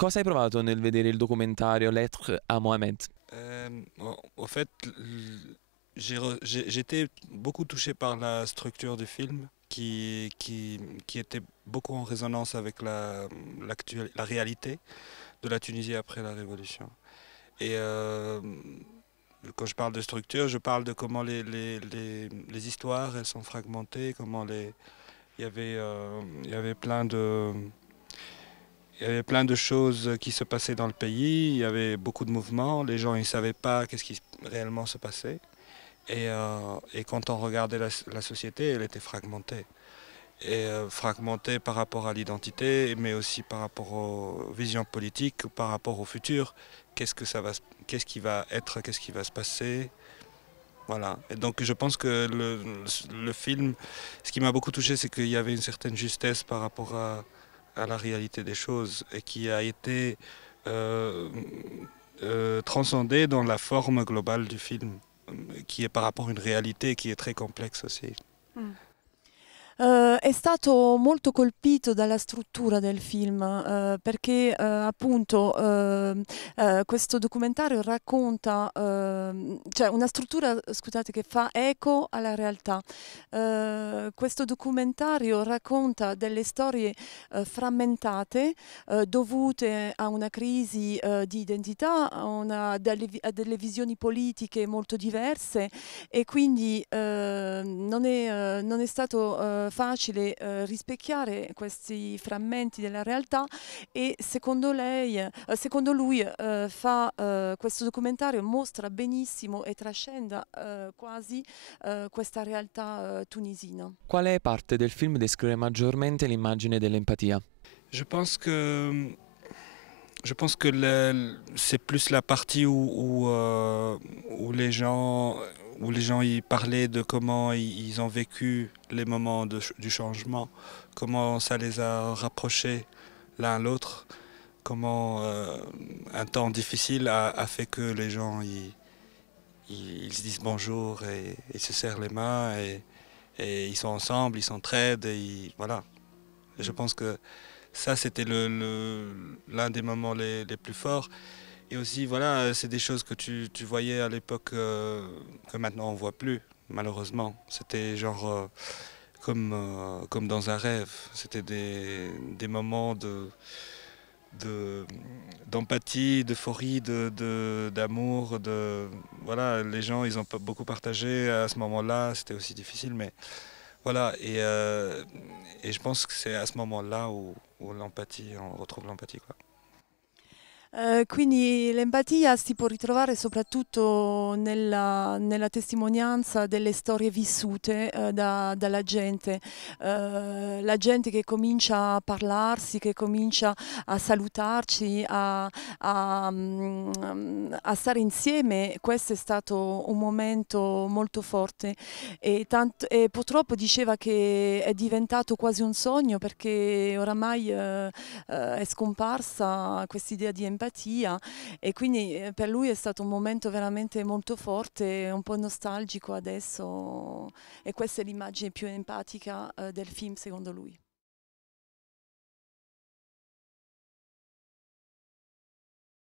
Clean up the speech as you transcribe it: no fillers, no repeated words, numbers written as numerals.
Cosa hai provato nel vedere il documentario Lettre à Mohamed? En fait, j'étais beaucoup touché par la structure du film qui était beaucoup en résonance avec la réalité de la Tunisie après la Révolution. Et quand je parle de structure, je parle de comment les histoires elles sont fragmentées, comment il y avait il y avait plein de choses qui se passaient dans le pays, il y avait beaucoup de mouvements, les gens ne savaient pas qu'est-ce qui réellement se passait. Et quand on regardait la société, elle était fragmentée. Et fragmentée par rapport à l'identité, mais aussi par rapport aux visions politiques, par rapport au futur. Qu'est-ce qui va être, qu'est-ce qui va se passer. Voilà. Et donc je pense que le film, ce qui m'a beaucoup touché, c'est qu'il y avait une certaine justesse par rapport à la réalité des choses et qui a été euh, transcendée dans la forme globale du film, qui est par rapport à une réalité qui est très complexe aussi. Mm. È stato molto colpito dalla struttura del film, perché appunto questo documentario racconta, cioè una struttura, scusate, che fa eco alla realtà. Questo documentario racconta delle storie frammentate, dovute a una crisi di identità, a delle visioni politiche molto diverse e quindi non è stato facile rispecchiare questi frammenti della realtà e secondo lui questo documentario mostra benissimo e trascenda quasi questa realtà tunisina. Quale parte del film descrive maggiormente l'immagine dell'empatia? Je pense que c'est plus la partie où les gens y parlaient de comment ils ont vécu les moments du changement, comment ça les a rapprochés l'un à l'autre, comment un temps difficile a fait que les gens ils se disent bonjour et ils se serrent les mains et ils sont ensemble, ils s'entraident voilà. Et je pense que ça, c'était l'un des moments les plus forts. Et aussi, voilà, c'est des choses que tu voyais à l'époque que maintenant on voit plus, malheureusement. C'était genre comme dans un rêve. C'était des moments d'empathie, d'euphorie, d'amour. Voilà, les gens, ils ont beaucoup partagé à ce moment-là. C'était aussi difficile, mais voilà. Et je pense que c'est à ce moment-là où l'empathie, on retrouve l'empathie, quoi. Quindi l'empatia si può ritrovare soprattutto nella testimonianza delle storie vissute dalla gente, la gente che comincia a parlarsi, che comincia a salutarci, a stare insieme. Questo è stato un momento molto forte e purtroppo diceva che è diventato quasi un sogno perché oramai è scomparsa quest'idea di empatia e quindi per lui è stato un momento veramente molto forte, un po' nostalgico adesso e questa è l'immagine più empatica del film secondo lui.